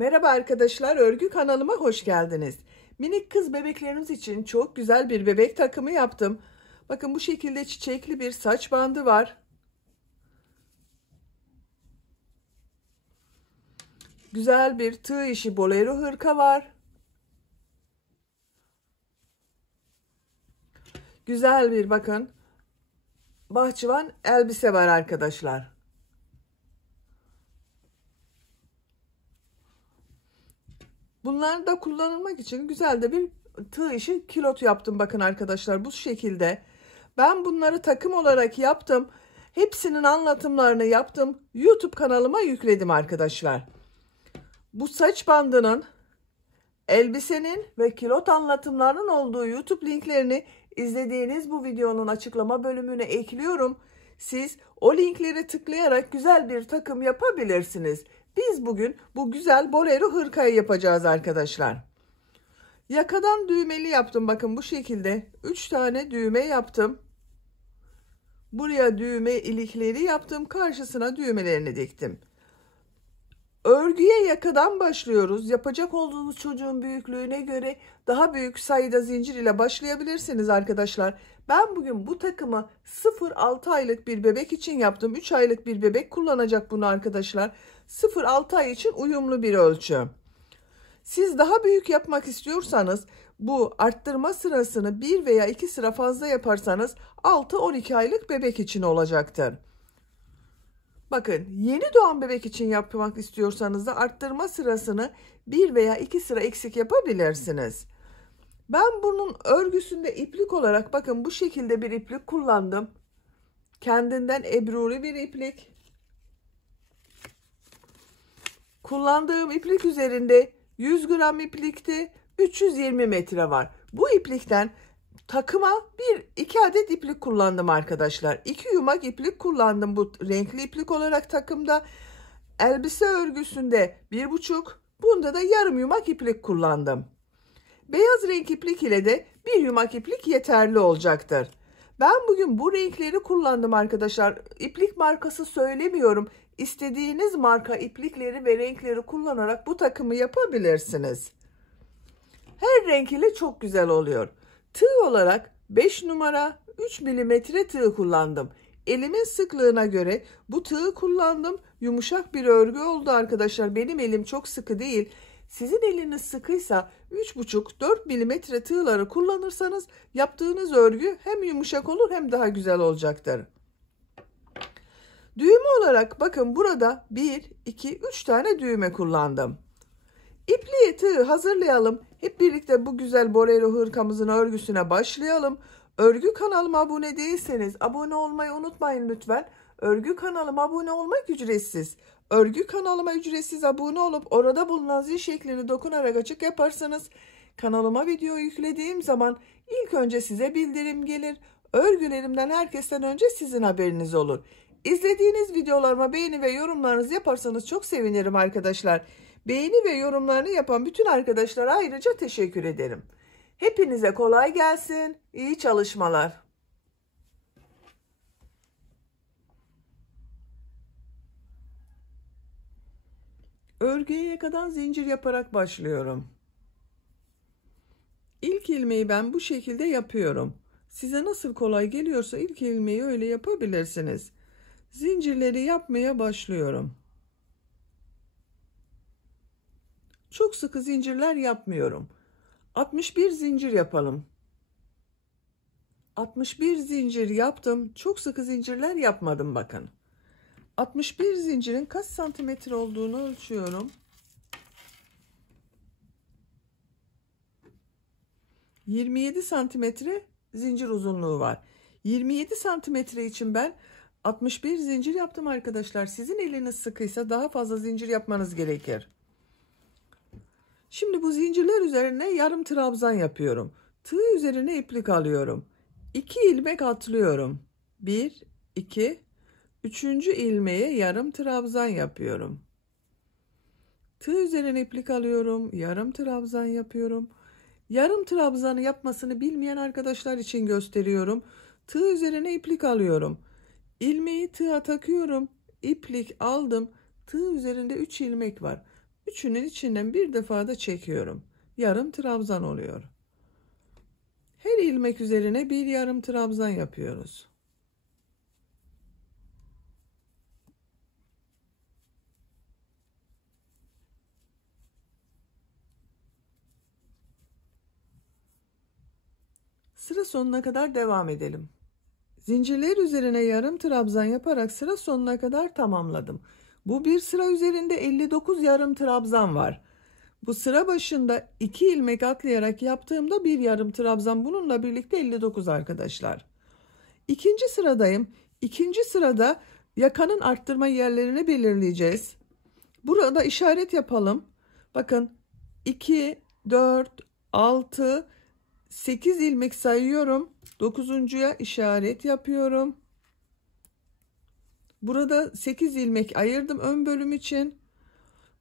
Merhaba arkadaşlar, örgü kanalıma hoş geldiniz. Minik kız bebeklerimiz için çok güzel bir bebek takımı yaptım. Bakın bu şekilde çiçekli bir saç bandı var. Güzel bir tığ işi bolero hırka var. Güzel bir bakın bahçıvan elbise var arkadaşlar. Bunlar da kullanılmak için güzel de bir tığ işi kilot yaptım bakın arkadaşlar bu şekilde. Ben bunları takım olarak yaptım. Hepsinin anlatımlarını yaptım. YouTube kanalıma yükledim arkadaşlar. Bu saç bandının, elbisenin ve kilot anlatımlarının olduğu YouTube linklerini izlediğiniz bu videonun açıklama bölümüne ekliyorum. Siz o linkleri tıklayarak güzel bir takım yapabilirsiniz. Biz bugün bu güzel bolero hırkayı yapacağız arkadaşlar. Yakadan düğmeli yaptım. Bakın bu şekilde 3 tane düğme yaptım. Buraya düğme ilikleri yaptım. Karşısına düğmelerini diktim. Örgüye yakadan başlıyoruz. Yapacak olduğunuz çocuğun büyüklüğüne göre daha büyük sayıda zincir ile başlayabilirsiniz arkadaşlar. Ben bugün bu takımı 0-6 aylık bir bebek için yaptım. 3 aylık bir bebek kullanacak bunu arkadaşlar. 0-6 ay için uyumlu bir ölçü. Siz daha büyük yapmak istiyorsanız bu arttırma sırasını 1 veya 2 sıra fazla yaparsanız 6-12 aylık bebek için olacaktır. Bakın yeni doğan bebek için yapmak istiyorsanız da arttırma sırasını 1 veya 2 sıra eksik yapabilirsiniz. Ben bunun örgüsünde iplik olarak bakın bu şekilde bir iplik kullandım. Kendinden ebruri bir iplik. Kullandığım iplik üzerinde 100 gram iplikti. 320 metre var. Bu iplikten takıma 2 adet iplik kullandım arkadaşlar. 2 yumak iplik kullandım bu renkli iplik olarak takımda. Elbise örgüsünde 1,5, bunda da yarım yumak iplik kullandım. Beyaz renk iplik ile de 1 yumak iplik yeterli olacaktır. Ben bugün bu renkleri kullandım arkadaşlar. İplik markası söylemiyorum. İstediğiniz marka iplikleri ve renkleri kullanarak bu takımı yapabilirsiniz. Her renk ile çok güzel oluyor. Tığ olarak 5 numara 3 milimetre tığ kullandım. Elimin sıklığına göre bu tığı kullandım. Yumuşak bir örgü oldu arkadaşlar. Benim elim çok sıkı değil. Sizin eliniz sıkıysa 3,5-4 milimetre tığları kullanırsanız yaptığınız örgü hem yumuşak olur hem daha güzel olacaktır. Düğme olarak bakın burada 1, 2, 3 tane düğme kullandım. İpliği tığı hazırlayalım. Hep birlikte bu güzel bolero hırkamızın örgüsüne başlayalım. Örgü kanalıma abone değilseniz abone olmayı unutmayın lütfen. Örgü kanalıma abone olmak ücretsiz. Örgü kanalıma ücretsiz abone olup orada bulunan zil şeklini dokunarak açık yaparsanız kanalıma video yüklediğim zaman ilk önce size bildirim gelir. Örgülerimden herkesten önce sizin haberiniz olur. İzlediğiniz videolarıma beğeni ve yorumlarınızı yaparsanız çok sevinirim arkadaşlar. Beğeni ve yorumlarını yapan bütün arkadaşlara ayrıca teşekkür ederim. Hepinize kolay gelsin. İyi çalışmalar. Örgüye yakadan zincir yaparak başlıyorum. İlk ilmeği ben bu şekilde yapıyorum. Size nasıl kolay geliyorsa ilk ilmeği öyle yapabilirsiniz. Zincirleri yapmaya başlıyorum. Çok sıkı zincirler yapmıyorum. 61 zincir yapalım. 61 zincir yaptım. Çok sıkı zincirler yapmadım bakın. 61 zincirin kaç santimetre olduğunu ölçüyorum. 27 santimetre zincir uzunluğu var. 27 santimetre için ben 61 zincir yaptım arkadaşlar. Sizin eliniz sıkıysa daha fazla zincir yapmanız gerekir. Şimdi bu zincirler üzerine yarım trabzan yapıyorum. Tığ üzerine iplik alıyorum. 2 ilmek atlıyorum. 1, 2, 3. ilmeğe yarım trabzan yapıyorum. Tığ üzerine iplik alıyorum. Yarım trabzan yapıyorum. Yarım trabzanı yapmasını bilmeyen arkadaşlar için gösteriyorum. Tığ üzerine iplik alıyorum. İlmeği tığa takıyorum. İplik aldım. Tığ üzerinde 3 ilmek var. Üçünün içinden bir defa da çekiyorum. Yarım trabzan oluyor. Her ilmek üzerine bir yarım trabzan yapıyoruz. Sıra sonuna kadar devam edelim. Zincirler üzerine yarım trabzan yaparak sıra sonuna kadar tamamladım. Bu bir sıra üzerinde 59 yarım trabzan var. Bu sıra başında 2 ilmek atlayarak yaptığımda bir yarım trabzan, bununla birlikte 59 arkadaşlar. İkinci sıradayım. İkinci sırada yakanın arttırma yerlerini belirleyeceğiz. Burada işaret yapalım. Bakın 2, 4, 6, 8 ilmek sayıyorum. 9'uncuya işaret yapıyorum. Burada 8 ilmek ayırdım ön bölüm için.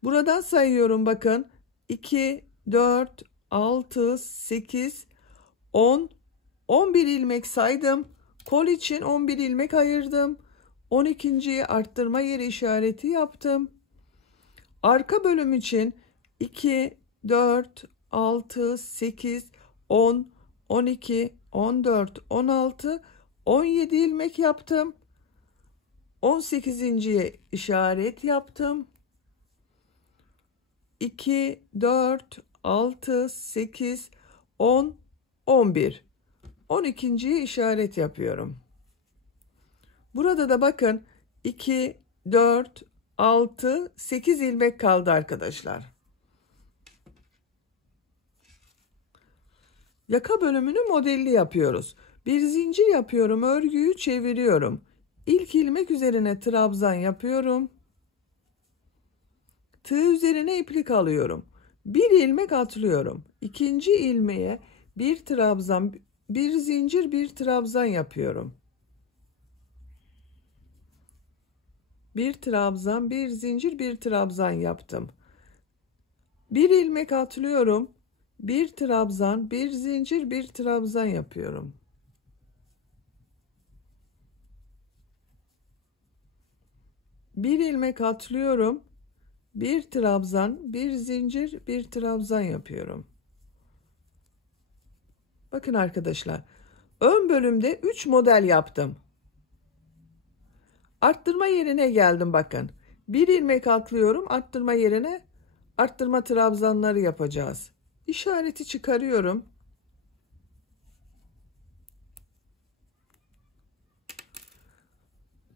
Buradan sayıyorum bakın. 2, 4, 6, 8, 10, 11 ilmek saydım. Kol için 11 ilmek ayırdım. 12'ciye arttırma yeri işareti yaptım. Arka bölüm için 2, 4, 6, 8, 10, 12, 14, 16, 17 ilmek yaptım. 18'ciye işaret yaptım. 2, 4, 6, 8, 10, 11. 12'ciye işaret yapıyorum. Burada da bakın 2, 4, 6, 8 ilmek kaldı arkadaşlar. Yaka bölümünü modelli yapıyoruz. Bir zincir yapıyorum, örgüyü çeviriyorum. İlk ilmek üzerine trabzan yapıyorum. Tığ üzerine iplik alıyorum. Bir ilmek atlıyorum. İkinci ilmeğe bir trabzan, bir zincir, bir trabzan yapıyorum. Bir trabzan, bir zincir, bir trabzan yaptım. Bir ilmek atlıyorum. Bir trabzan, bir zincir, bir trabzan yapıyorum. Bir ilmek atlıyorum. Bir trabzan, bir zincir, bir trabzan yapıyorum. Bakın arkadaşlar, ön bölümde 3 model yaptım. Arttırma yerine geldim bakın. Bir ilmek atlıyorum, arttırma yerine arttırma trabzanları yapacağız. İşareti çıkarıyorum.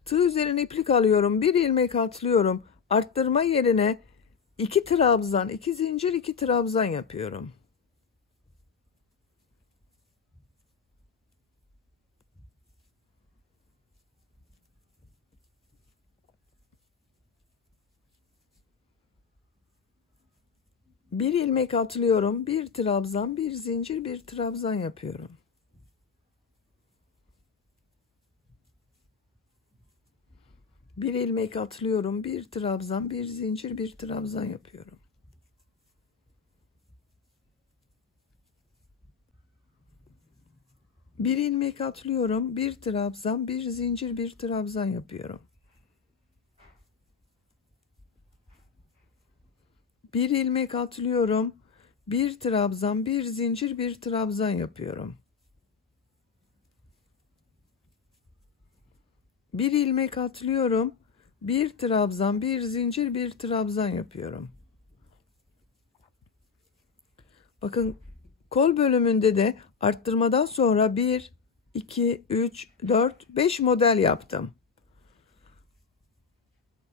Tığ üzerine iplik alıyorum. Bir ilmek atlıyorum. Arttırma yerine 2 trabzan, 2 zincir, 2 trabzan yapıyorum. Bir ilmek atlıyorum. Bir trabzan, bir zincir, bir trabzan yapıyorum. Bir ilmek atlıyorum. Bir trabzan, bir zincir, bir trabzan yapıyorum. Bir ilmek atlıyorum. Bir trabzan, bir zincir, bir trabzan yapıyorum. Bir ilmek atlıyorum. Bir trabzan, bir zincir, bir trabzan yapıyorum. Bir ilmek atlıyorum. Bir trabzan, bir zincir, bir trabzan yapıyorum. Bakın kol bölümünde de arttırmadan sonra 1, 2, 3, 4, 5 model yaptım.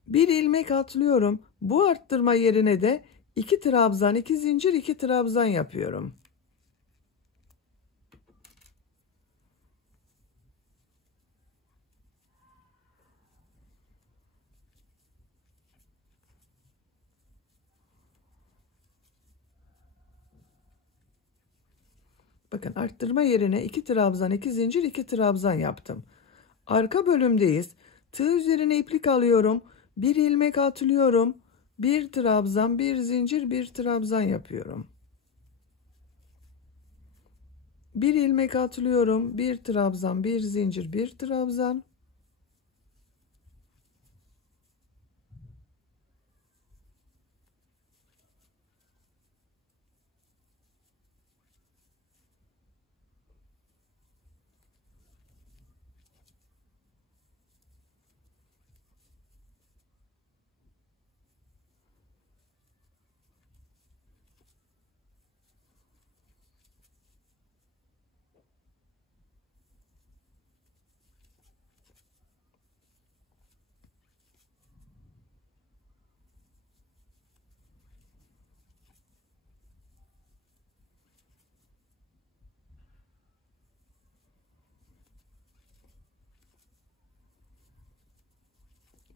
Bir ilmek atlıyorum. Bu arttırma yerine de 2 trabzan, 2 zincir, 2 trabzan yapıyorum. Bakın arttırma yerine 2 trabzan, 2 zincir, 2 trabzan yaptım. Arka bölümdeyiz. Tığ üzerine iplik alıyorum. Bir ilmek atlıyorum. Bir trabzan, bir zincir, bir trabzan yapıyorum. Bir ilmek atlıyorum. Bir trabzan, bir zincir, bir trabzan.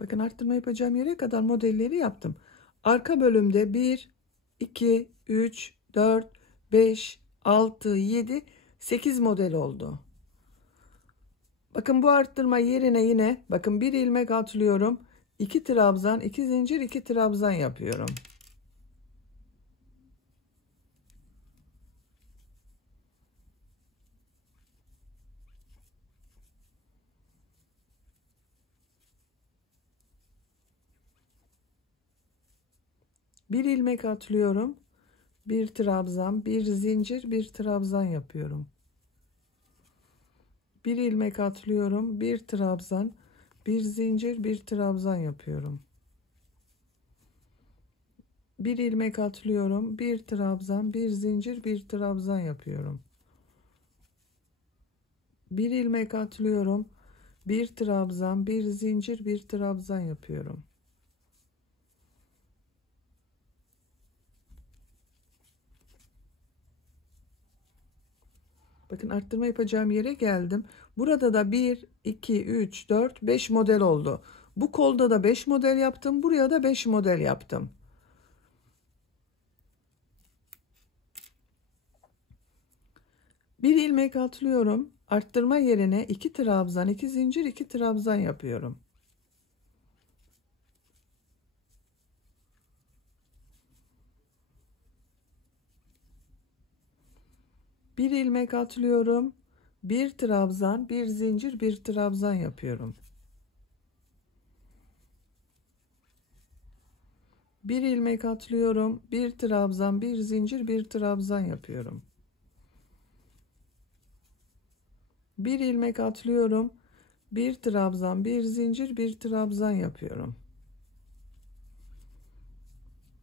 Bakın arttırma yapacağım yere kadar modelleri yaptım. Arka bölümde 1, 2, 3, 4, 5, 6, 7, 8 model oldu. Bakın bu arttırma yerine yine bakın bir ilmek atlıyorum. 2 trabzan, 2 zincir, 2 trabzan yapıyorum. Bir ilmek atlıyorum. Bir trabzan, bir zincir, bir trabzan yapıyorum. Bir ilmek atlıyorum, bir trabzan, bir zincir, bir trabzan yapıyorum. Bir ilmek atlıyorum, bir trabzan, bir zincir, bir trabzan yapıyorum. Bir ilmek atlıyorum, bir trabzan, bir zincir, bir trabzan yapıyorum. Bakın arttırma yapacağım yere geldim. Burada da 1, 2, 3, 4, 5 model oldu. Bu kolda da 5 model yaptım. Buraya da 5 model yaptım. Bir ilmek atlıyorum. Arttırma yerine 2 trabzan, 2 zincir, 2 trabzan yapıyorum. Bir ilmek atlıyorum. Bir trabzan, bir zincir, bir trabzan yapıyorum. Bir ilmek atlıyorum. Bir trabzan, bir zincir, bir trabzan yapıyorum. Bir ilmek atlıyorum. Bir trabzan, bir zincir, bir trabzan yapıyorum.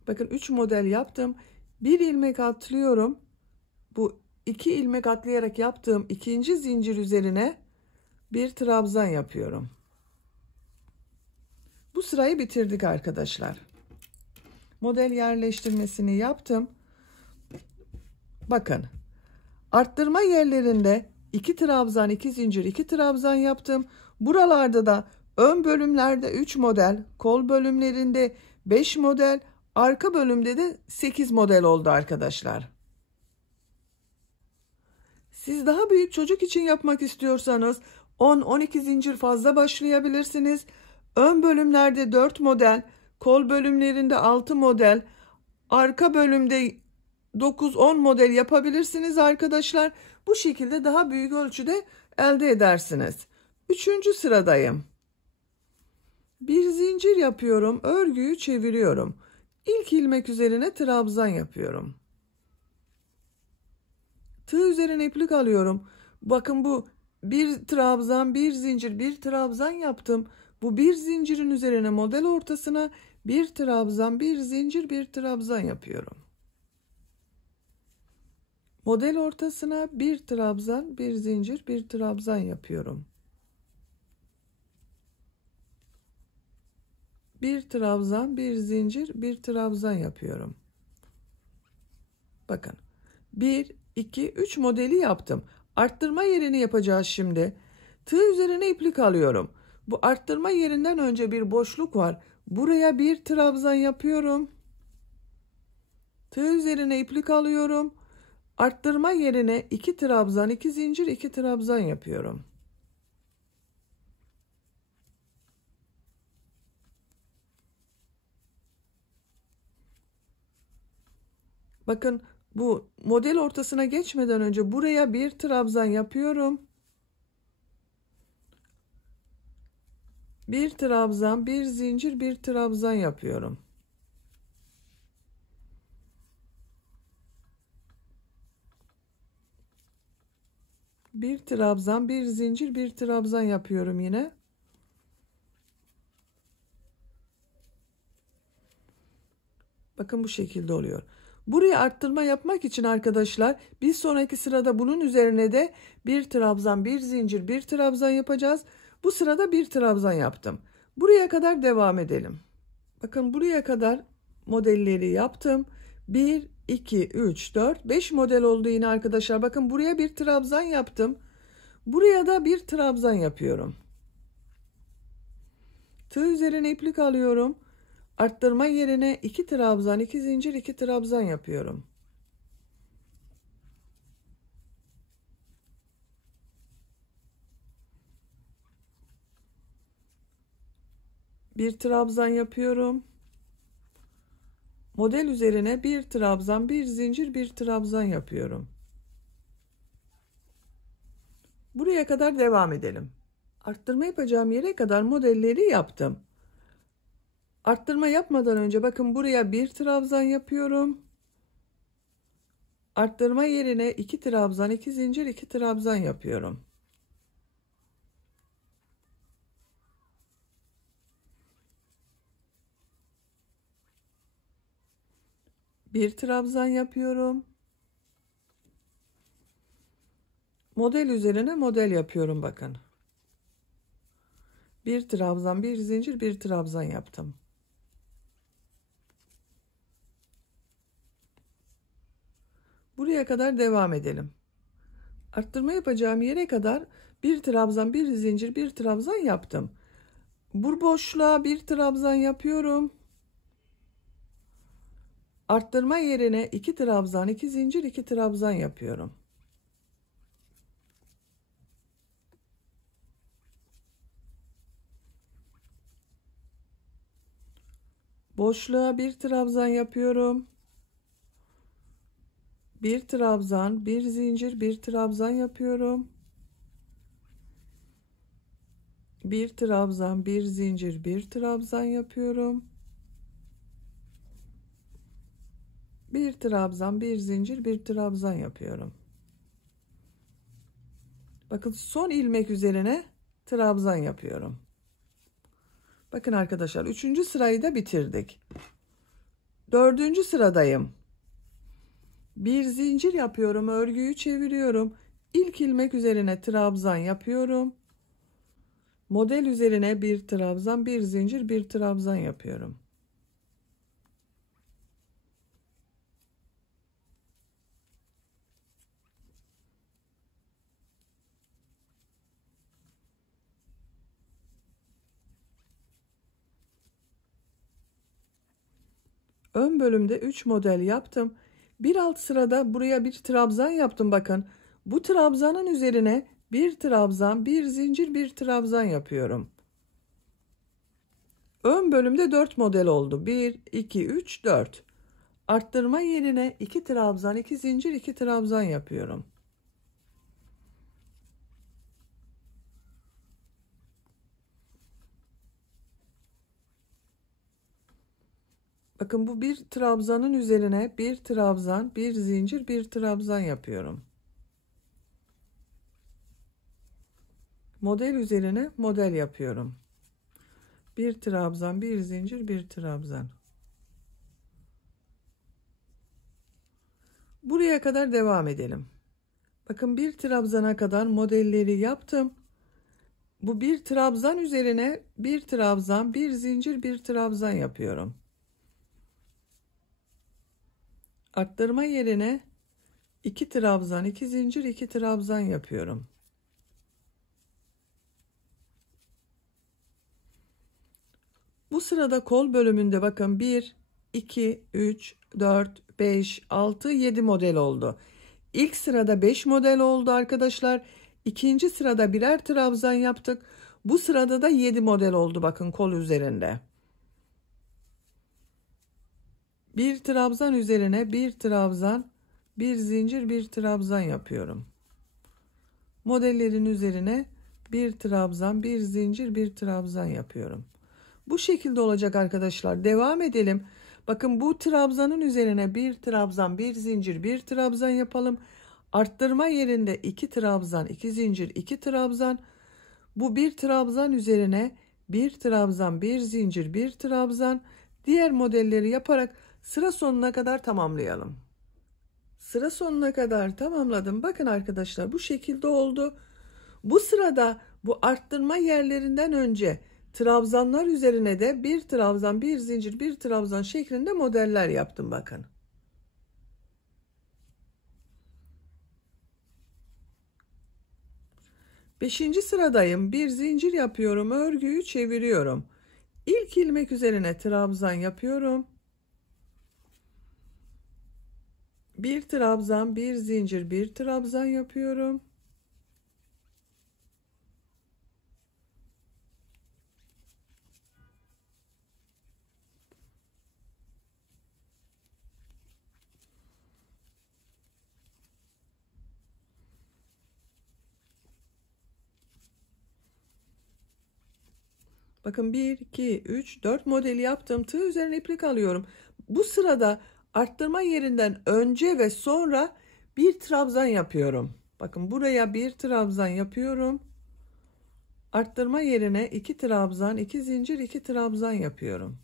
Bakın 3 model yaptım. Bir ilmek atlıyorum. Bu 2 ilmek atlayarak yaptığım ikinci zincir üzerine bir trabzan yapıyorum. Bu sırayı bitirdik arkadaşlar. Model yerleştirmesini yaptım. Bakın arttırma yerlerinde 2 trabzan, 2 zincir, 2 trabzan yaptım. Buralarda da ön bölümlerde 3 model, kol bölümlerinde 5 model, arka bölümde de 8 model oldu arkadaşlar. Siz daha büyük çocuk için yapmak istiyorsanız 10-12 zincir fazla başlayabilirsiniz. Ön bölümlerde 4 model, kol bölümlerinde 6 model, arka bölümde 9-10 model yapabilirsiniz arkadaşlar. Bu şekilde daha büyük ölçüde elde edersiniz. 3. sıradayım. Bir zincir yapıyorum, örgüyü çeviriyorum. İlk ilmek üzerine trabzan yapıyorum. Tığ üzerine iplik alıyorum. Bakın bu bir trabzan, bir zincir, bir trabzan yaptım. Bu bir zincirin üzerine model ortasına bir trabzan, bir zincir, bir trabzan yapıyorum. Model ortasına bir trabzan, bir zincir, bir trabzan yapıyorum. Bir trabzan, bir zincir, bir trabzan yapıyorum. Bakın 1, 2, 3 modeli yaptım. Arttırma yerini yapacağız şimdi. Tığ üzerine iplik alıyorum. Bu arttırma yerinden önce bir boşluk var. Buraya bir trabzan yapıyorum. Tığ üzerine iplik alıyorum. Arttırma yerine 2 trabzan, 2 zincir, 2 trabzan yapıyorum. Bakın bu model ortasına geçmeden önce buraya bir trabzan yapıyorum. Bir trabzan, bir zincir, bir trabzan yapıyorum. Bir trabzan, bir zincir, bir trabzan yapıyorum yine. Bakın bu şekilde oluyor. Buraya arttırma yapmak için arkadaşlar bir sonraki sırada bunun üzerine de bir trabzan, bir zincir, bir trabzan yapacağız. Bu sırada bir trabzan yaptım. Buraya kadar devam edelim. Bakın buraya kadar modelleri yaptım. 1, 2, 3, 4, 5 model oldu yine arkadaşlar. Bakın buraya bir trabzan yaptım. Buraya da bir trabzan yapıyorum. Tığ üzerine iplik alıyorum. Arttırma yerine 2 trabzan, 2 zincir, 2 trabzan yapıyorum. Bir trabzan yapıyorum. Model üzerine bir trabzan, bir zincir, bir trabzan yapıyorum. Buraya kadar devam edelim. Arttırma yapacağım yere kadar modelleri yaptım. Arttırma yapmadan önce bakın buraya bir trabzan yapıyorum. Arttırma yerine 2 trabzan, 2 zincir, 2 trabzan yapıyorum. Bir trabzan yapıyorum. Model üzerine model yapıyorum bakın. Bir trabzan, bir zincir, bir trabzan yaptım. Buraya kadar devam edelim. Arttırma yapacağım yere kadar bir trabzan, bir zincir, bir trabzan yaptım. Bu boşluğa bir trabzan yapıyorum. Arttırma yerine 2 trabzan, 2 zincir, 2 trabzan yapıyorum. Boşluğa bir trabzan yapıyorum. Bir trabzan, bir zincir, bir trabzan yapıyorum. Bir trabzan, bir zincir, bir trabzan yapıyorum. Bir trabzan, bir zincir, bir trabzan yapıyorum. Bakın son ilmek üzerine trabzan yapıyorum. Bakın arkadaşlar 3. sırayı da bitirdik. 4. sıradayım. Bir zincir yapıyorum, örgüyü çeviriyorum. İlk ilmek üzerine trabzan yapıyorum. Model üzerine bir trabzan, bir zincir, bir trabzan yapıyorum. Ön bölümde 3 model yaptım. Bir alt sırada buraya bir trabzan yaptım bakın. Bu trabzanın üzerine bir trabzan, bir zincir, bir trabzan yapıyorum. Ön bölümde 4 model oldu. 1, 2, 3, 4. Arttırma yerine 2 trabzan, 2 zincir, 2 trabzan yapıyorum. Bakın bu bir trabzanın üzerine bir trabzan, bir zincir, bir trabzan yapıyorum. Model üzerine model yapıyorum. Bir trabzan, bir zincir, bir trabzan. Buraya kadar devam edelim. Bakın bir trabzana kadar modelleri yaptım. Bu bir trabzan üzerine bir trabzan, bir zincir, bir trabzan yapıyorum. Arttırma yerine 2 trabzan, 2 zincir, 2 trabzan yapıyorum. Bu sırada kol bölümünde bakın 1, 2, 3, 4, 5, 6, 7 model oldu. İlk sırada 5 model oldu arkadaşlar. İkinci sırada birer trabzan yaptık. Bu sırada da 7 model oldu bakın kol üzerinde. Bir trabzan üzerine bir trabzan, bir zincir, bir trabzan yapıyorum. Modellerin üzerine bir trabzan, bir zincir, bir trabzan yapıyorum. Bu şekilde olacak arkadaşlar. Devam edelim. Bakın bu trabzanın üzerine bir trabzan, bir zincir, bir trabzan yapalım. Arttırma yerinde 2 trabzan, 2 zincir, 2 trabzan. Bu bir trabzan üzerine bir trabzan, bir zincir, bir trabzan. Diğer modelleri yaparak sıra sonuna kadar tamamlayalım. Sıra sonuna kadar tamamladım. Bakın arkadaşlar bu şekilde oldu. Bu sırada bu arttırma yerlerinden önce trabzanlar üzerine de bir trabzan, bir zincir, bir trabzan şeklinde modeller yaptım bakın. Beşinci sıradayım. Bir zincir yapıyorum. Örgüyü çeviriyorum. İlk ilmek üzerine trabzan yapıyorum. Bir trabzan, bir zincir, bir trabzan yapıyorum. Bakın 1, 2, 3, 4 modeli yaptım. Tığ üzerine iplik alıyorum. Bu sırada arttırma yerinden önce ve sonra bir trabzan yapıyorum. Bakın buraya bir trabzan yapıyorum. Arttırma yerine 2 trabzan, 2 zincir, 2 trabzan yapıyorum.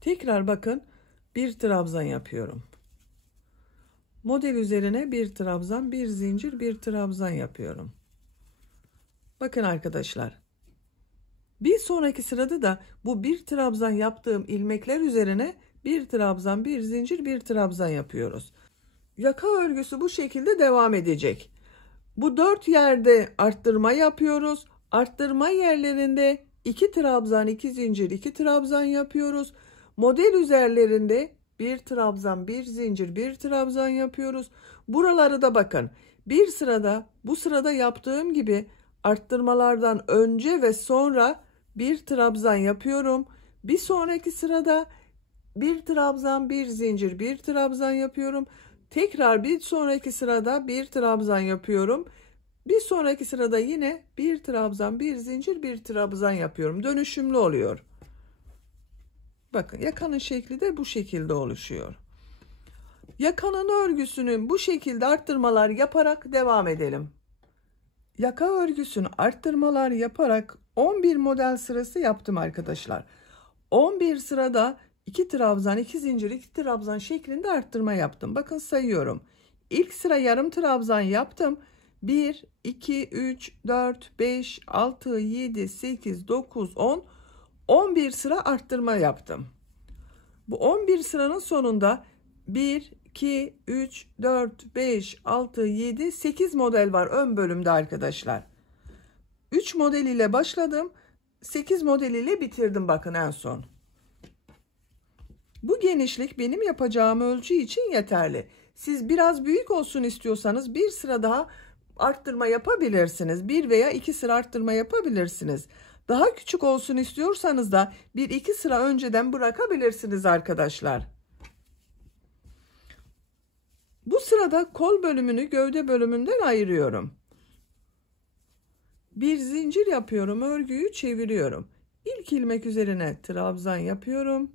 Tekrar bakın bir trabzan yapıyorum. Model üzerine bir trabzan, bir zincir, bir trabzan yapıyorum. Bakın arkadaşlar. Bir sonraki sırada da bu bir trabzan yaptığım ilmekler üzerine bir trabzan, bir zincir, bir trabzan yapıyoruz. Yaka örgüsü bu şekilde devam edecek. Bu 4 yerde arttırma yapıyoruz. Arttırma yerlerinde 2 trabzan, 2 zincir, 2 trabzan yapıyoruz. Model üzerlerinde bir trabzan, bir zincir, bir trabzan yapıyoruz. Buraları da bakın. Bir sırada, bu sırada yaptığım gibi arttırmalardan önce ve sonra bir trabzan yapıyorum. Bir sonraki sırada bir trabzan, bir zincir, bir trabzan yapıyorum. Tekrar bir sonraki sırada bir trabzan yapıyorum. Bir sonraki sırada yine bir trabzan, bir zincir, bir trabzan yapıyorum. Dönüşümlü oluyor. Bakın yakanın şekli de bu şekilde oluşuyor. Yakanın örgüsünü bu şekilde arttırmalar yaparak devam edelim. Yaka örgüsünü arttırmalar yaparak 11 model sırası yaptım arkadaşlar. 11 sırada 2 trabzan, 2 zincir, 2 trabzan şeklinde arttırma yaptım. Bakın sayıyorum. İlk sıra yarım trabzan yaptım. 1, 2, 3, 4, 5, 6, 7, 8, 9, 10, 11 sıra arttırma yaptım. Bu 11 sıranın sonunda 1, 2, 3, 4, 5, 6, 7, 8 model var ön bölümde arkadaşlar. 3 model ile başladım. 8 model ile bitirdim bakın en son. Bu genişlik benim yapacağım ölçü için yeterli. Siz biraz büyük olsun istiyorsanız bir sıra daha arttırma yapabilirsiniz. Bir veya iki sıra arttırma yapabilirsiniz. Daha küçük olsun istiyorsanız da bir iki sıra önceden bırakabilirsiniz arkadaşlar. Bu sırada kol bölümünü gövde bölümünden ayırıyorum. Bir zincir yapıyorum, örgüyü çeviriyorum. İlk ilmek üzerine trabzan yapıyorum.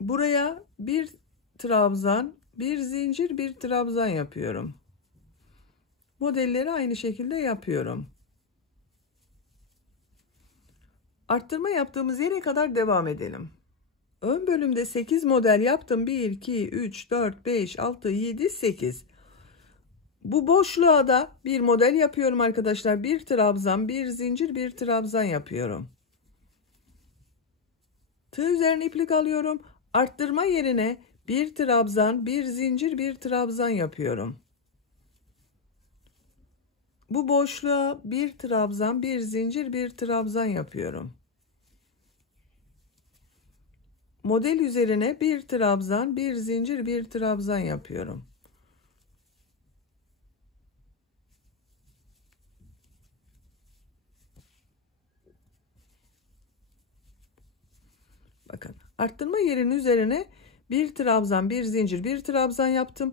Buraya bir trabzan, bir zincir, bir trabzan yapıyorum. Modelleri aynı şekilde yapıyorum. Arttırma yaptığımız yere kadar devam edelim. Ön bölümde 8 model yaptım. 1, 2, 3, 4, 5, 6, 7, 8. Bu boşluğa da bir model yapıyorum arkadaşlar. Bir trabzan, bir zincir, bir trabzan yapıyorum. Tığ üzerine iplik alıyorum. Arttırma yerine bir trabzan, bir zincir, bir trabzan yapıyorum. Bu boşluğa bir trabzan, bir zincir, bir trabzan yapıyorum. Model üzerine bir trabzan, bir zincir, bir trabzan yapıyorum. Bakın arttırma yerinin üzerine bir trabzan, bir zincir, bir trabzan yaptım.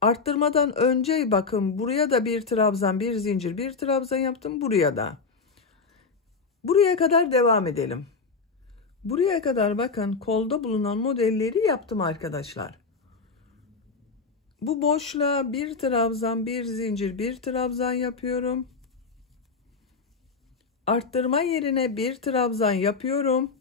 Arttırmadan önce bakın buraya da bir trabzan, bir zincir, bir trabzan yaptım. Buraya da. Buraya kadar devam edelim. Buraya kadar bakın kolda bulunan modelleri yaptım arkadaşlar. Bu boşluğa bir trabzan, bir zincir, bir trabzan yapıyorum. Arttırma yerine bir trabzan yapıyorum.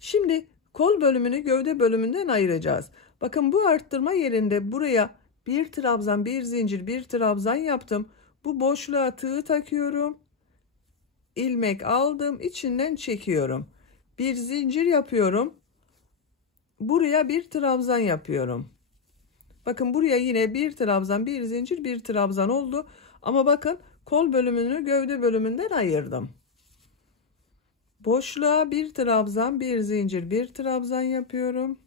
Şimdi kol bölümünü gövde bölümünden ayıracağız. Bakın bu arttırma yerinde buraya bir trabzan, bir zincir, bir trabzan yaptım. Bu boşluğa tığ takıyorum. İlmek aldım, içinden çekiyorum. Bir zincir yapıyorum. Buraya bir trabzan yapıyorum. Bakın buraya yine bir trabzan, bir zincir, bir trabzan oldu. Ama bakın kol bölümünü gövde bölümünden ayırdım. Boşluğa bir trabzan, bir zincir, bir trabzan yapıyorum.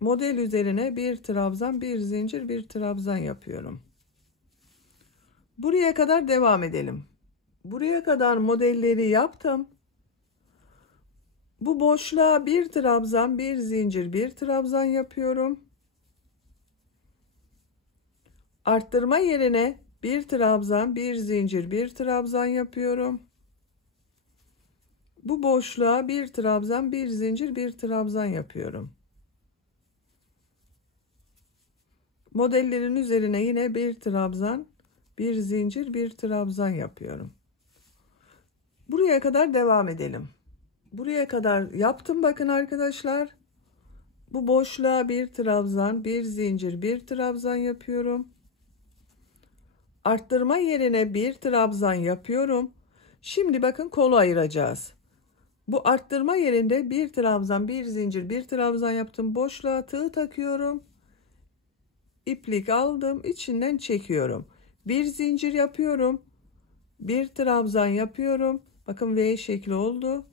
Model üzerine bir trabzan, bir zincir, bir trabzan yapıyorum. Buraya kadar devam edelim. Buraya kadar modelleri yaptım. Bu boşluğa bir trabzan, bir zincir, bir trabzan yapıyorum. Arttırma yerine bir trabzan, bir zincir, bir trabzan yapıyorum. Bu boşluğa bir trabzan, bir zincir, bir trabzan yapıyorum. Modellerin üzerine yine bir trabzan, bir zincir, bir trabzan yapıyorum. Buraya kadar devam edelim. Buraya kadar yaptım bakın arkadaşlar. Bu boşluğa bir trabzan, bir zincir, bir trabzan yapıyorum. Arttırma yerine bir trabzan yapıyorum. Şimdi bakın kolu ayıracağız. Bu arttırma yerinde bir trabzan, bir zincir, bir trabzan yaptım. Boşluğa tığ takıyorum. İplik aldım, içinden çekiyorum. Bir zincir yapıyorum. Bir trabzan yapıyorum. Bakın V şekli oldu.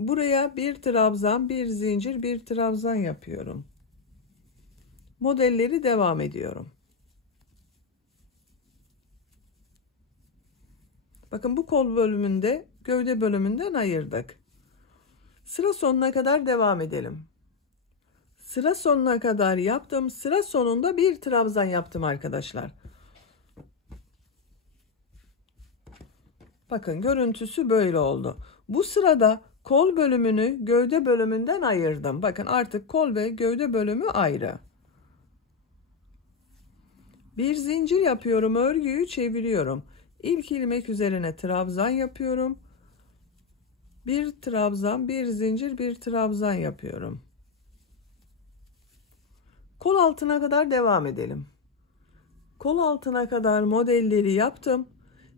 Buraya bir trabzan, bir zincir, bir trabzan yapıyorum. Modelleri devam ediyorum. Bakın bu kol bölümünde gövde bölümünden ayırdık. Sıra sonuna kadar devam edelim. Sıra sonuna kadar yaptım. Sıra sonunda bir trabzan yaptım arkadaşlar. Bakın görüntüsü böyle oldu. Bu sırada kol bölümünü gövde bölümünden ayırdım. Bakın artık kol ve gövde bölümü ayrı. Bir zincir yapıyorum, örgüyü çeviriyorum. İlk ilmek üzerine trabzan yapıyorum. Bir trabzan, bir zincir, bir trabzan yapıyorum. Kol altına kadar devam edelim. Kol altına kadar modelleri yaptım.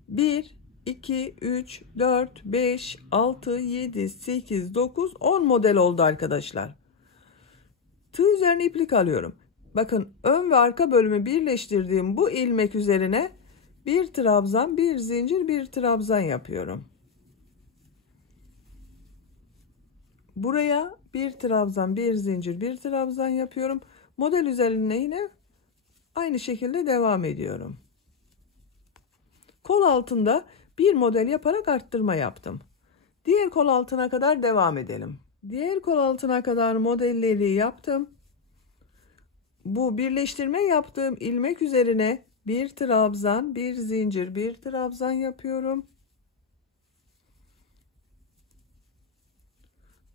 1, 2, 3, 4, 5, 6, 7, 8, 9, 10 model oldu arkadaşlar. Tığ üzerine iplik alıyorum. Bakın ön ve arka bölümü birleştirdiğim bu ilmek üzerine bir trabzan, bir zincir, bir trabzan yapıyorum. Buraya bir trabzan, bir zincir, bir trabzan yapıyorum. Model üzerine yine aynı şekilde devam ediyorum. Kol altında bir model yaparak arttırma yaptım. Diğer kol altına kadar devam edelim. Diğer kol altına kadar modelleri yaptım. Bu birleştirme yaptığım ilmek üzerine bir trabzan, bir zincir, bir trabzan yapıyorum.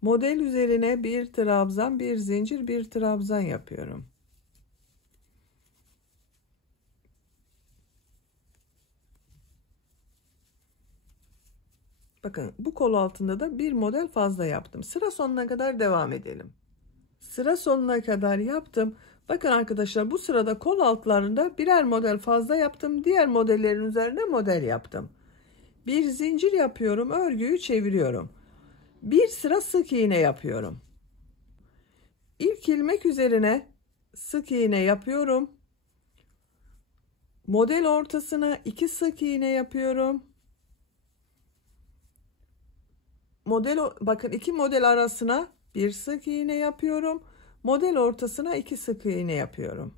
Model üzerine bir trabzan, bir zincir, bir trabzan yapıyorum. Bakın bu kol altında da bir model fazla yaptım. Sıra sonuna kadar devam edelim. Sıra sonuna kadar yaptım. Bakın arkadaşlar bu sırada kol altlarında birer model fazla yaptım. Diğer modellerin üzerine model yaptım. Bir zincir yapıyorum. Örgüyü çeviriyorum. Bir sıra sık iğne yapıyorum. İlk ilmek üzerine sık iğne yapıyorum. Model ortasına 2 sık iğne yapıyorum. Bakın iki model arasına bir sık iğne yapıyorum. Model ortasına 2 sık iğne yapıyorum.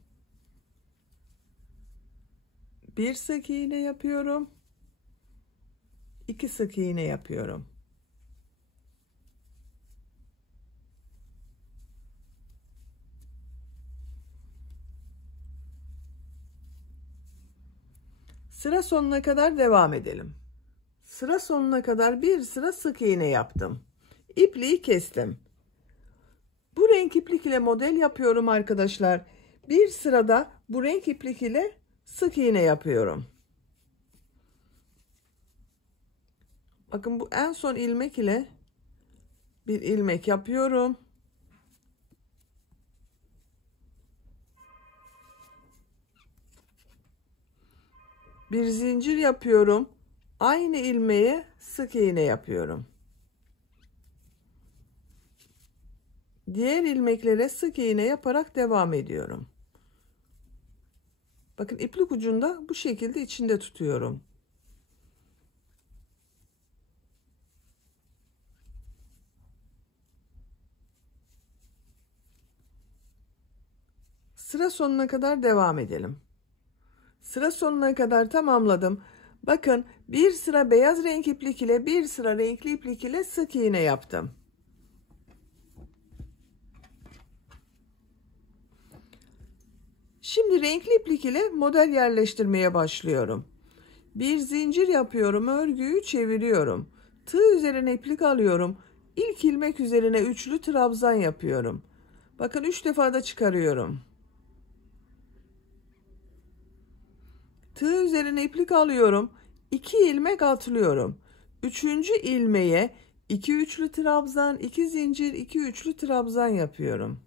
Bir sık iğne yapıyorum. 2 sık iğne yapıyorum. Sıra sonuna kadar devam edelim. Sıra sonuna kadar bir sıra sık iğne yaptım. İpliği kestim. Bu renk iplik ile model yapıyorum arkadaşlar. Bir sırada bu renk iplik ile sık iğne yapıyorum. Bakın bu en son ilmek ile bir ilmek yapıyorum. Bir zincir yapıyorum. Aynı ilmeğe sık iğne yapıyorum. Diğer ilmeklere sık iğne yaparak devam ediyorum. Bakın iplik ucunda bu şekilde içinde tutuyorum. Sıra sonuna kadar devam edelim. Sıra sonuna kadar tamamladım. Bakın bir sıra beyaz renk iplik ile bir sıra renkli iplik ile sık iğne yaptım. Şimdi renkli iplik ile model yerleştirmeye başlıyorum. Bir zincir yapıyorum, örgüyü çeviriyorum. Tığ üzerine iplik alıyorum. İlk ilmek üzerine üçlü trabzan yapıyorum. Bakın 3 defa da çıkarıyorum. Tığ üzerine iplik alıyorum. 2 ilmek atlıyorum. 3. ilmeğe 2 üçlü trabzan, 2 zincir, 2 üçlü trabzan yapıyorum.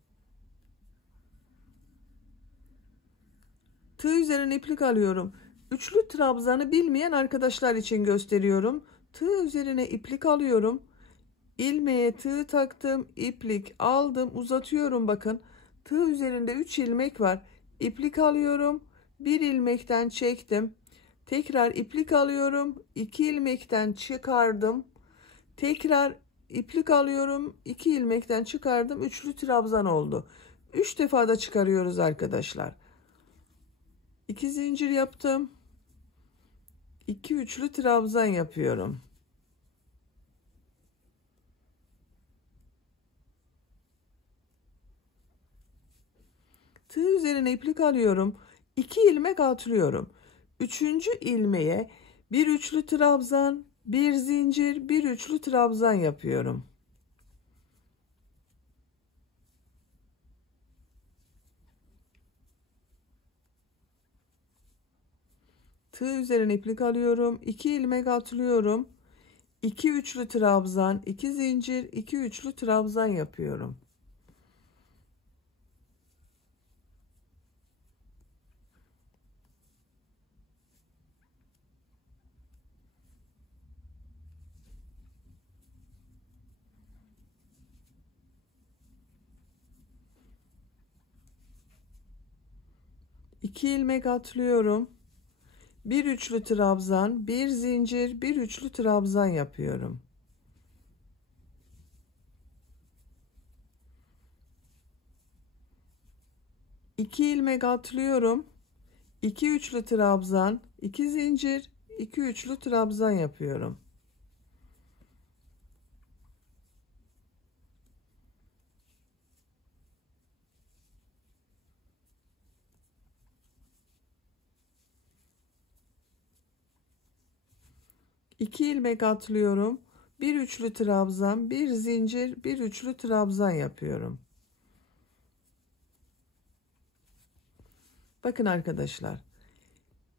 Tığ üzerine iplik alıyorum. Üçlü trabzanı bilmeyen arkadaşlar için gösteriyorum. Tığ üzerine iplik alıyorum. İlmeğe tığ taktım, iplik aldım, uzatıyorum bakın. Tığ üzerinde 3 ilmek var. İplik alıyorum. Bir ilmekten çektim. Tekrar iplik alıyorum. 2 ilmekten çıkardım. Tekrar iplik alıyorum. 2 ilmekten çıkardım. Üçlü trabzan oldu. 3 defa da çıkarıyoruz arkadaşlar. 2 zincir yaptım. 2 üçlü trabzan yapıyorum. Tığ üzerine iplik alıyorum. 2 ilmek atlıyorum. 3. ilmeğe bir üçlü trabzan, bir zincir, bir üçlü trabzan yapıyorum. Tığ üzerine iplik alıyorum. 2 ilmek atlıyorum. 2 üçlü trabzan, 2 zincir, 2 üçlü trabzan yapıyorum. İki ilmek atlıyorum. Bir üçlü trabzan, bir zincir, bir üçlü trabzan yapıyorum. İki ilmek atlıyorum. 2 üçlü trabzan, 2 zincir, 2 üçlü trabzan yapıyorum. İki ilmek atlıyorum. Bir üçlü trabzan, bir zincir, bir üçlü trabzan yapıyorum. Bakın arkadaşlar.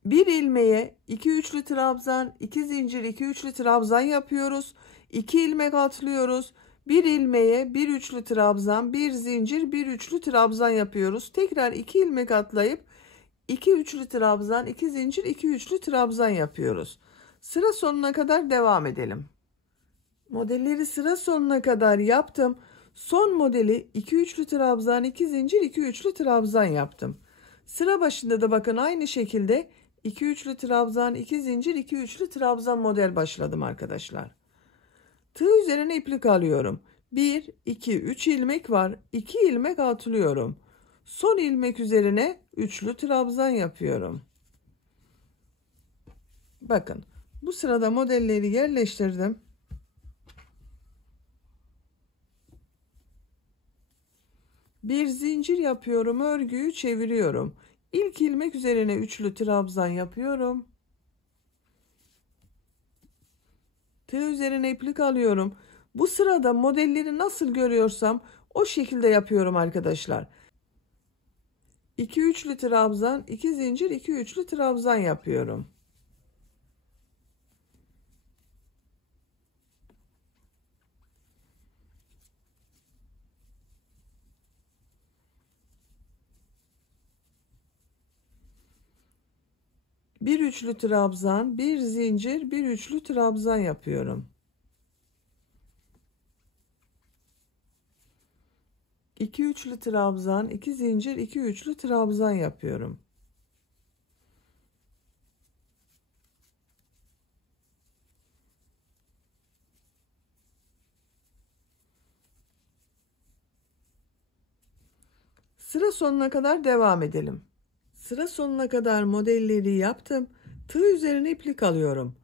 Bir ilmeğe 2 üçlü trabzan, 2 zincir, 2 üçlü trabzan yapıyoruz. 2 ilmek atlıyoruz. Bir ilmeğe bir üçlü trabzan, bir zincir, bir üçlü trabzan yapıyoruz. Tekrar 2 ilmek atlayıp 2 üçlü trabzan, 2 zincir, 2 üçlü trabzan yapıyoruz. Sıra sonuna kadar devam edelim. Modelleri sıra sonuna kadar yaptım. Son modeli 2 üçlü trabzan, 2 zincir, 2 üçlü trabzan yaptım. Sıra başında da bakın aynı şekilde 2 üçlü trabzan, 2 zincir, 2 üçlü trabzan model başladım arkadaşlar. Tığ üzerine iplik alıyorum. 1, 2, 3 ilmek var. 2 ilmek atlıyorum. Son ilmek üzerine üçlü trabzan yapıyorum. Bakın bu sırada modelleri yerleştirdim. Bir zincir yapıyorum, örgüyü çeviriyorum. İlk ilmek üzerine üçlü trabzan yapıyorum. Tığ üzerine iplik alıyorum. Bu sırada modelleri nasıl görüyorsam o şekilde yapıyorum arkadaşlar. 2 üçlü trabzan, 2 zincir, 2 üçlü trabzan yapıyorum. Bir üçlü trabzan, bir zincir, bir üçlü trabzan yapıyorum. 2 üçlü trabzan, 2 zincir, 2 üçlü trabzan yapıyorum. Sıra sonuna kadar devam edelim. Sıra sonuna kadar modelleri yaptım. Tığ üzerine iplik alıyorum.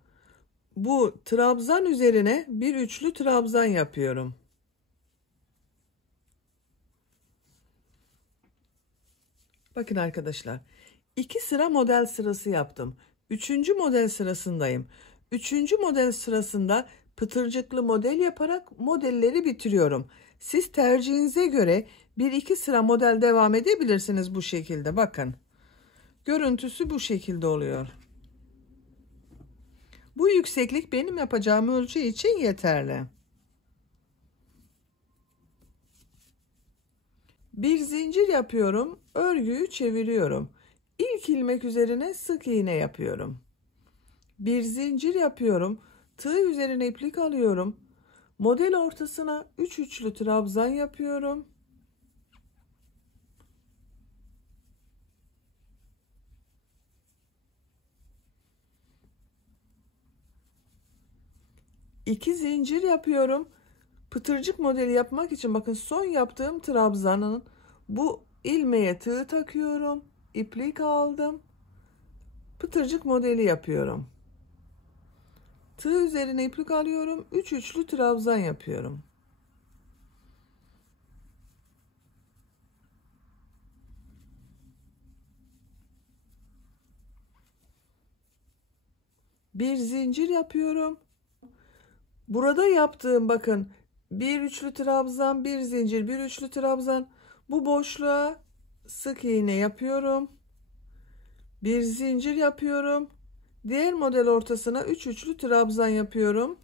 Bu trabzan üzerine bir üçlü trabzan yapıyorum. Bakın arkadaşlar, 2 sıra model sırası yaptım. 3. model sırasındayım. 3. model sırasında pıtırcıklı model yaparak modelleri bitiriyorum. Siz tercihinize göre 1-2 sıra model devam edebilirsiniz bu şekilde. Bakın. Görüntüsü bu şekilde oluyor. Bu yükseklik benim yapacağım ölçü için yeterli. Bir zincir yapıyorum, örgüyü çeviriyorum. İlk ilmek üzerine sık iğne yapıyorum. Bir zincir yapıyorum, tığ üzerine iplik alıyorum. Model ortasına 3 üçlü trabzan yapıyorum. İki zincir yapıyorum. Pıtırcık modeli yapmak için bakın son yaptığım trabzanın bu ilmeğe tığ takıyorum. İplik aldım. Pıtırcık modeli yapıyorum. Tığ üzerine iplik alıyorum. 3 üçlü trabzan yapıyorum. Bir zincir yapıyorum. Burada yaptığım bakın bir üçlü trabzan, bir zincir, bir üçlü trabzan. Bu boşluğa sık iğne yapıyorum. Bir zincir yapıyorum. Diğer model ortasına 3 üçlü trabzan yapıyorum.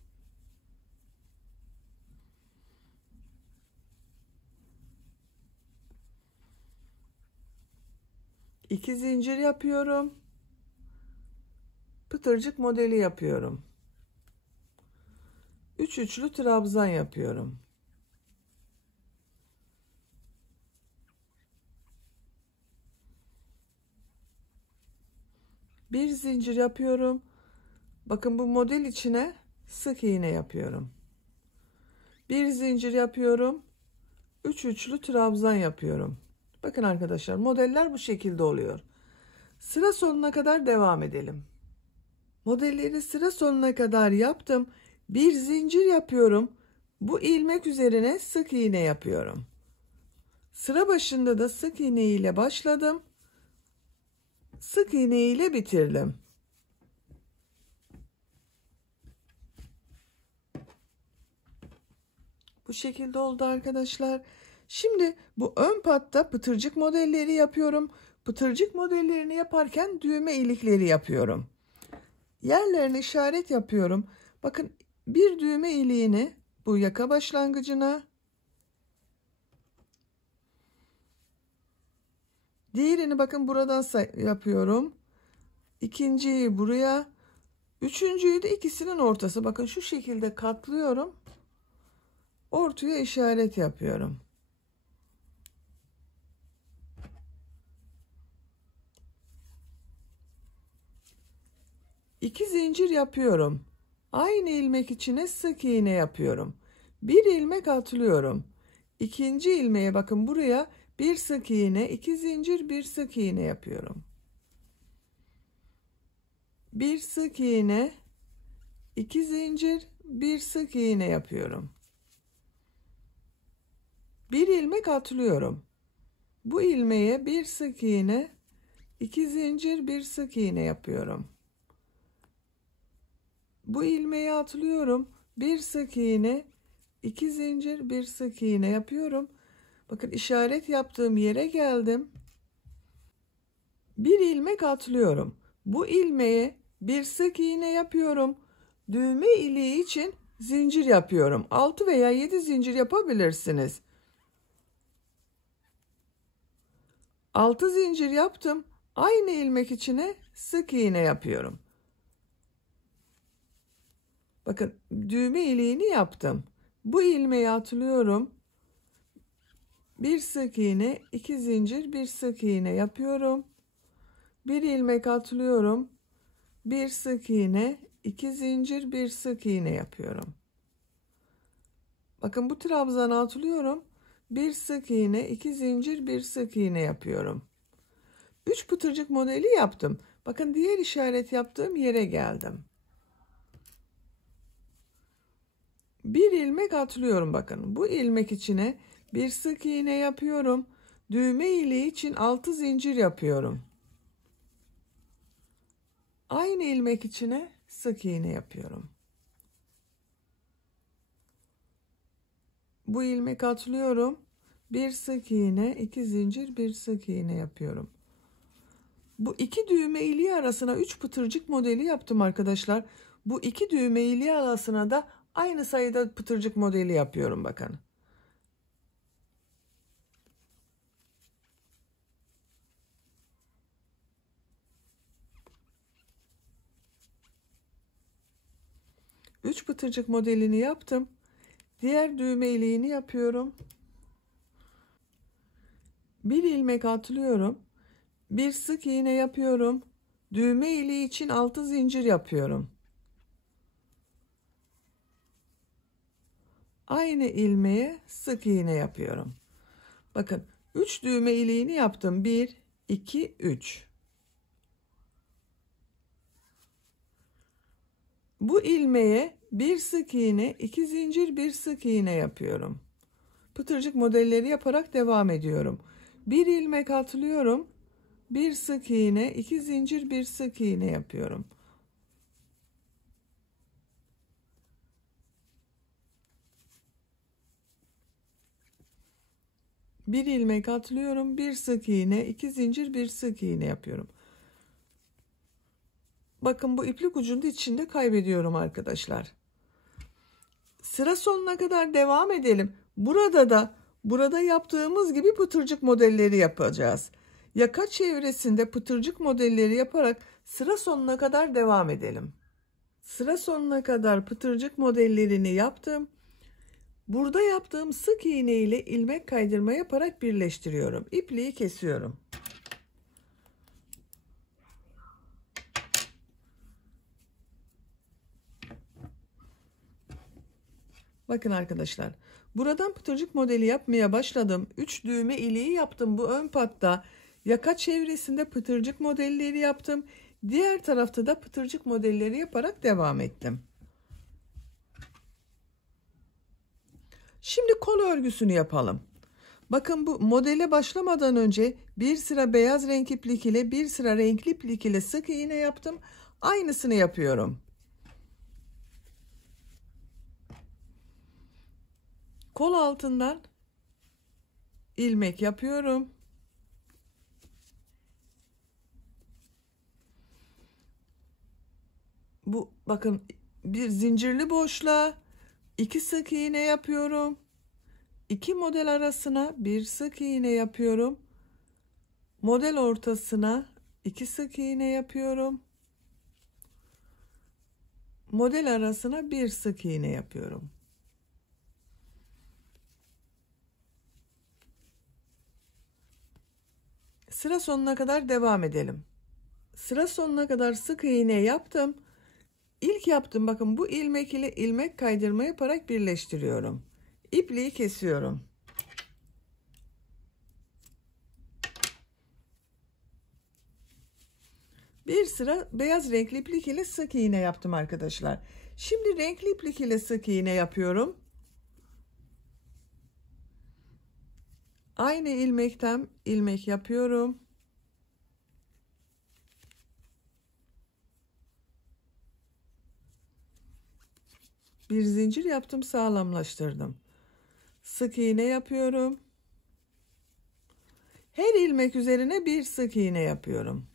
İki zincir yapıyorum. Pıtırcık modeli yapıyorum. 3 üçlü trabzan yapıyorum. Bir zincir yapıyorum. Bakın bu model içine sık iğne yapıyorum. Bir zincir yapıyorum. 3 üçlü trabzan yapıyorum. Bakın arkadaşlar, modeller bu şekilde oluyor. Sıra sonuna kadar devam edelim. Modelleri sıra sonuna kadar yaptım. Bir zincir yapıyorum. Bu ilmek üzerine sık iğne yapıyorum. Sıra başında da sık iğne ile başladım. Sık iğne ile bitirdim. Bu şekilde oldu arkadaşlar. Şimdi bu ön patta pıtırcık modelleri yapıyorum. Pıtırcık modellerini yaparken düğme ilikleri yapıyorum. Yerlerine işaret yapıyorum. Bakın bir düğme iliğini bu yaka başlangıcına, diğerini bakın buradan yapıyorum. İkinciyi buraya, üçüncüyü de ikisinin ortası. Bakın şu şekilde katlıyorum. Ortaya işaret yapıyorum. İki zincir yapıyorum. Aynı ilmek içine sık iğne yapıyorum. Bir ilmek atlıyorum. İkinci ilmeğe bakın buraya bir sık iğne, iki zincir, bir sık iğne yapıyorum. Bir sık iğne, iki zincir, bir sık iğne yapıyorum. Bir ilmek atlıyorum. Bu ilmeğe bir sık iğne, iki zincir, bir sık iğne yapıyorum. Bu ilmeği atlıyorum. Bir sık iğne, iki zincir, bir sık iğne yapıyorum. Bakın işaret yaptığım yere geldim. Bir ilmek atlıyorum. Bu ilmeğe bir sık iğne yapıyorum. Düğme iliği için zincir yapıyorum. 6 veya 7 zincir yapabilirsiniz. 6 zincir yaptım. Aynı ilmek içine sık iğne yapıyorum. Bakın düğme iliğini yaptım. Bu ilmeği atlıyorum. Bir sık iğne, 2 zincir, bir sık iğne yapıyorum. Bir ilmek atlıyorum. Bir sık iğne, 2 zincir, bir sık iğne yapıyorum. Bakın bu trabzana atlıyorum. Bir sık iğne, 2 zincir, bir sık iğne yapıyorum. 3 pıtırcık modeli yaptım. Bakın diğer işaret yaptığım yere geldim. Bir ilmek atlıyorum bakın. Bu ilmek içine bir sık iğne yapıyorum. Düğme iliği için 6 zincir yapıyorum. Aynı ilmek içine sık iğne yapıyorum. Bu ilmek atlıyorum. Bir sık iğne, 2 zincir, bir sık iğne yapıyorum. Bu iki düğme iliği arasına 3 pıtırcık modeli yaptım arkadaşlar. Bu iki düğme iliği arasına da aynı sayıda pıtırcık modeli yapıyorum bakın. Üç pıtırcık modelini yaptım. Diğer düğme iliğini yapıyorum. Bir ilmek atlıyorum. Bir sık iğne yapıyorum. Düğme iliği için 6 zincir yapıyorum. Aynı ilmeğe sık iğne yapıyorum. Bakın 3 düğme iliğini yaptım. 1, 2, 3. Bu ilmeğe bir sık iğne, 2 zincir, bir sık iğne yapıyorum. Pıtırcık modelleri yaparak devam ediyorum. Bir ilmek atlıyorum. Bir sık iğne, 2 zincir, bir sık iğne yapıyorum. Bir ilmek atlıyorum. Bir sık iğne, 2 zincir, bir sık iğne yapıyorum. Bakın bu iplik ucunu içinde kaybediyorum arkadaşlar. Sıra sonuna kadar devam edelim. Burada yaptığımız gibi pıtırcık modelleri yapacağız. Yaka çevresinde pıtırcık modelleri yaparak sıra sonuna kadar devam edelim. Sıra sonuna kadar pıtırcık modellerini yaptım. Burada yaptığım sık iğne ile ilmek kaydırma yaparak birleştiriyorum. İpliği kesiyorum. Bakın arkadaşlar. Buradan pıtırcık modeli yapmaya başladım. 3 düğme iliği yaptım bu ön patta. Yaka çevresinde pıtırcık modelleri yaptım. Diğer tarafta da pıtırcık modelleri yaparak devam ettim. Şimdi kol örgüsünü yapalım. Bakın bu modele başlamadan önce bir sıra beyaz renk iplik ile bir sıra renkli iplik ile sık iğne yaptım. Aynısını yapıyorum. Kol altından ilmek yapıyorum. Bu bakın bir zincirli boşluğa 2 sık iğne yapıyorum. 2 model arasına bir sık iğne yapıyorum. Model ortasına 2 sık iğne yapıyorum. Model arasına bir sık iğne yapıyorum. Sıra sonuna kadar devam edelim. Sıra sonuna kadar sık iğne yaptım. İlk yaptım bakın bu ilmek ile ilmek kaydırma yaparak birleştiriyorum. İpliği kesiyorum. Bir sıra beyaz renkli iplik ile sık iğne yaptım arkadaşlar. Şimdi renkli iplik ile sık iğne yapıyorum. Aynı ilmekten ilmek yapıyorum. Bir zincir yaptım, sağlamlaştırdım. Sık iğne yapıyorum. Her ilmek üzerine bir sık iğne yapıyorum.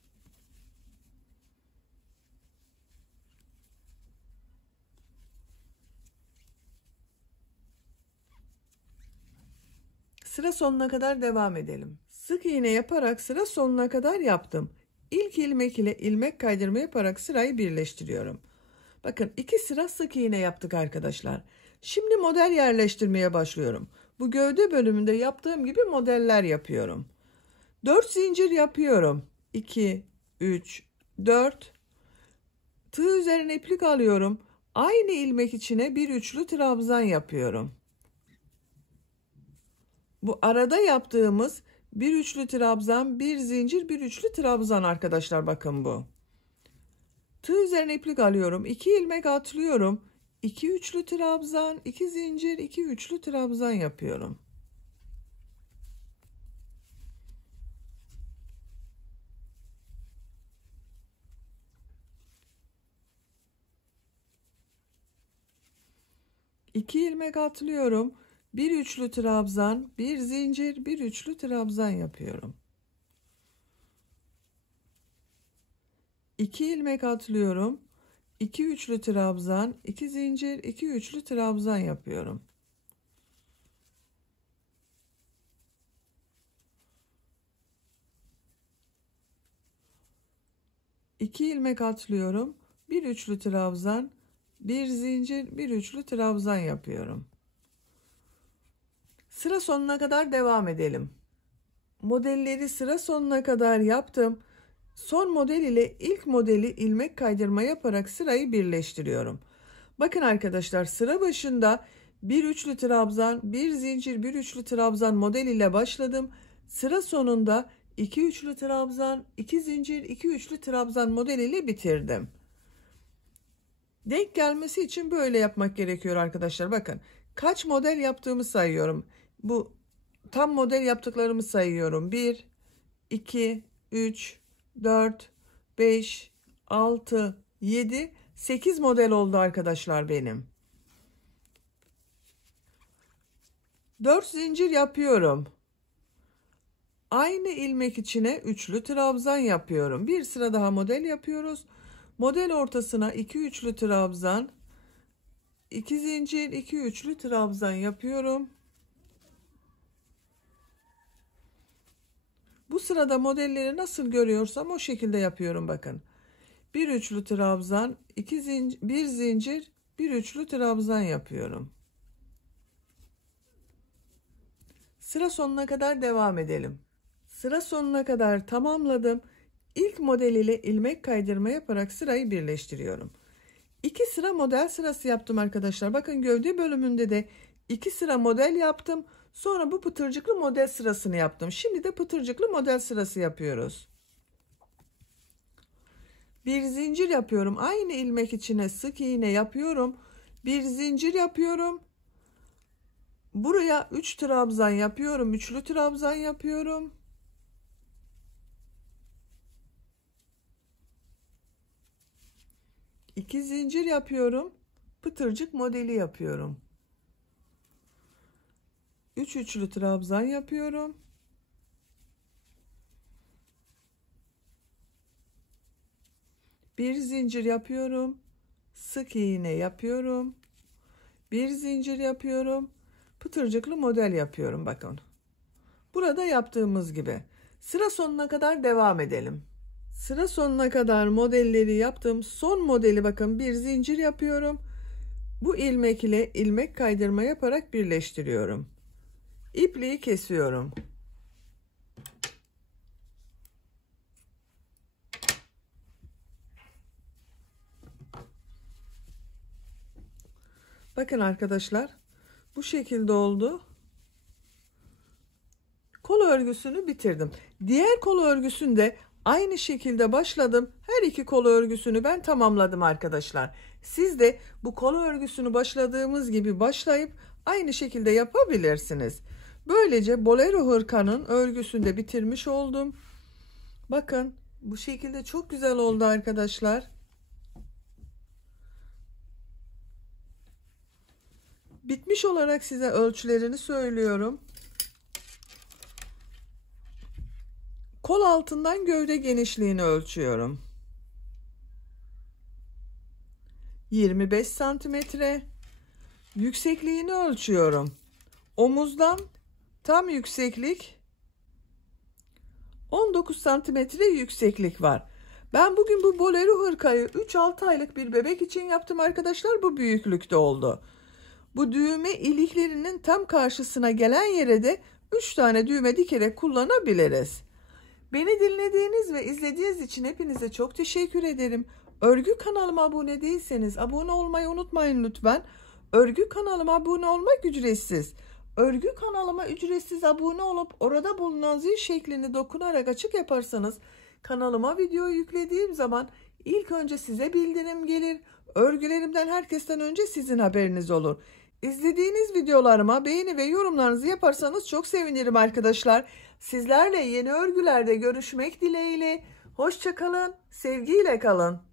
Sıra sonuna kadar devam edelim. Sık iğne yaparak sıra sonuna kadar yaptım. İlk ilmek ile ilmek kaydırma yaparak sırayı birleştiriyorum. Bakın 2 sıra sık iğne yaptık arkadaşlar. Şimdi model yerleştirmeye başlıyorum. bu gövde bölümünde yaptığım gibi modeller yapıyorum. 4 zincir yapıyorum. 2, 3, 4. Tığ üzerine iplik alıyorum. Aynı ilmek içine bir üçlü trabzan yapıyorum. Bu arada yaptığımız bir üçlü trabzan, bir zincir, bir üçlü trabzan arkadaşlar, bakın bu. Tığ üzerine iplik alıyorum. 2 ilmek atlıyorum. 2 üçlü trabzan, 2 zincir, 2 üçlü trabzan yapıyorum. İki ilmek atlıyorum. Bir üçlü trabzan, bir zincir, bir üçlü trabzan yapıyorum. 2 ilmek atlıyorum. 2 üçlü trabzan, 2 zincir, 2 üçlü trabzan yapıyorum. İki ilmek atlıyorum. Bir üçlü trabzan, bir zincir, bir üçlü trabzan yapıyorum. Sıra sonuna kadar devam edelim. Modelleri sıra sonuna kadar yaptım. Son model ile ilk modeli ilmek kaydırma yaparak sırayı birleştiriyorum. Bakın arkadaşlar, sıra başında bir üçlü trabzan, bir zincir, bir üçlü trabzan model ile başladım. Sıra sonunda 2 üçlü trabzan, 2 zincir, 2 üçlü trabzan model ile bitirdim. Denk gelmesi için böyle yapmak gerekiyor arkadaşlar. Bakın, kaç model yaptığımı sayıyorum. Bu tam model yaptıklarımı sayıyorum. 1, 2, 3, 4, 5, 6, 7, 8 model oldu arkadaşlar benim. 4 zincir yapıyorum. Aynı ilmek içine üçlü trabzan yapıyorum. Bir sıra daha model yapıyoruz. Model ortasına 2 üçlü trabzan, 2 zincir, 2 üçlü trabzan yapıyorum. Bu sırada modelleri nasıl görüyorsam o şekilde yapıyorum, bakın. Bir üçlü trabzan, 2 zincir, bir zincir, bir üçlü trabzan yapıyorum. Sıra sonuna kadar devam edelim. Sıra sonuna kadar tamamladım. İlk model ile ilmek kaydırma yaparak sırayı birleştiriyorum. 2 sıra model sırası yaptım arkadaşlar. Bakın, gövde bölümünde de 2 sıra model yaptım. Sonra bu pıtırcıklı model sırasını yaptım. Şimdi de pıtırcıklı model sırası yapıyoruz. Bir zincir yapıyorum. Aynı ilmek içine sık iğne yapıyorum. Bir zincir yapıyorum. Buraya 3 trabzan yapıyorum. Üçlü trabzan yapıyorum. İki zincir yapıyorum. Pıtırcık modeli yapıyorum. 3 üçlü trabzan yapıyorum. Bir zincir yapıyorum. Sık iğne yapıyorum. Bir zincir yapıyorum. Pıtırcıklı model yapıyorum, bakın. Burada yaptığımız gibi. Sıra sonuna kadar devam edelim. Sıra sonuna kadar modelleri yaptım. Son modeli bakın, bir zincir yapıyorum. Bu ilmek ile ilmek kaydırma yaparak birleştiriyorum. İpliği kesiyorum. Bakın arkadaşlar, bu şekilde oldu. Kol örgüsünü bitirdim. Diğer kol örgüsünde aynı şekilde başladım. Her iki kol örgüsünü ben tamamladım arkadaşlar. Siz de bu kol örgüsünü başladığımız gibi başlayıp aynı şekilde yapabilirsiniz. Böylece bolero hırkanın örgüsünü de bitirmiş oldum. Bakın, bu şekilde çok güzel oldu arkadaşlar. Bitmiş olarak size ölçülerini söylüyorum. Kol altından gövde genişliğini ölçüyorum. 25 santimetre. Yüksekliğini ölçüyorum. Omuzdan tam yükseklik 19 santimetre yükseklik var. Ben bugün bu bolero hırkayı 3-6 aylık bir bebek için yaptım arkadaşlar. Bu büyüklükte oldu. Bu düğme iliklerinin tam karşısına gelen yere de 3 tane düğme dikerek kullanabiliriz. Beni dinlediğiniz ve izlediğiniz için hepinize çok teşekkür ederim. Örgü kanalıma abone değilseniz abone olmayı unutmayın lütfen. Örgü kanalıma abone olmak ücretsiz. Örgü kanalıma ücretsiz abone olup orada bulunan zil şeklini dokunarak açık yaparsanız kanalıma video yüklediğim zaman ilk önce size bildirim gelir. Örgülerimden herkesten önce sizin haberiniz olur. İzlediğiniz videolarıma beğeni ve yorumlarınızı yaparsanız çok sevinirim arkadaşlar. Sizlerle yeni örgülerde görüşmek dileğiyle. Hoşça kalın, sevgiyle kalın.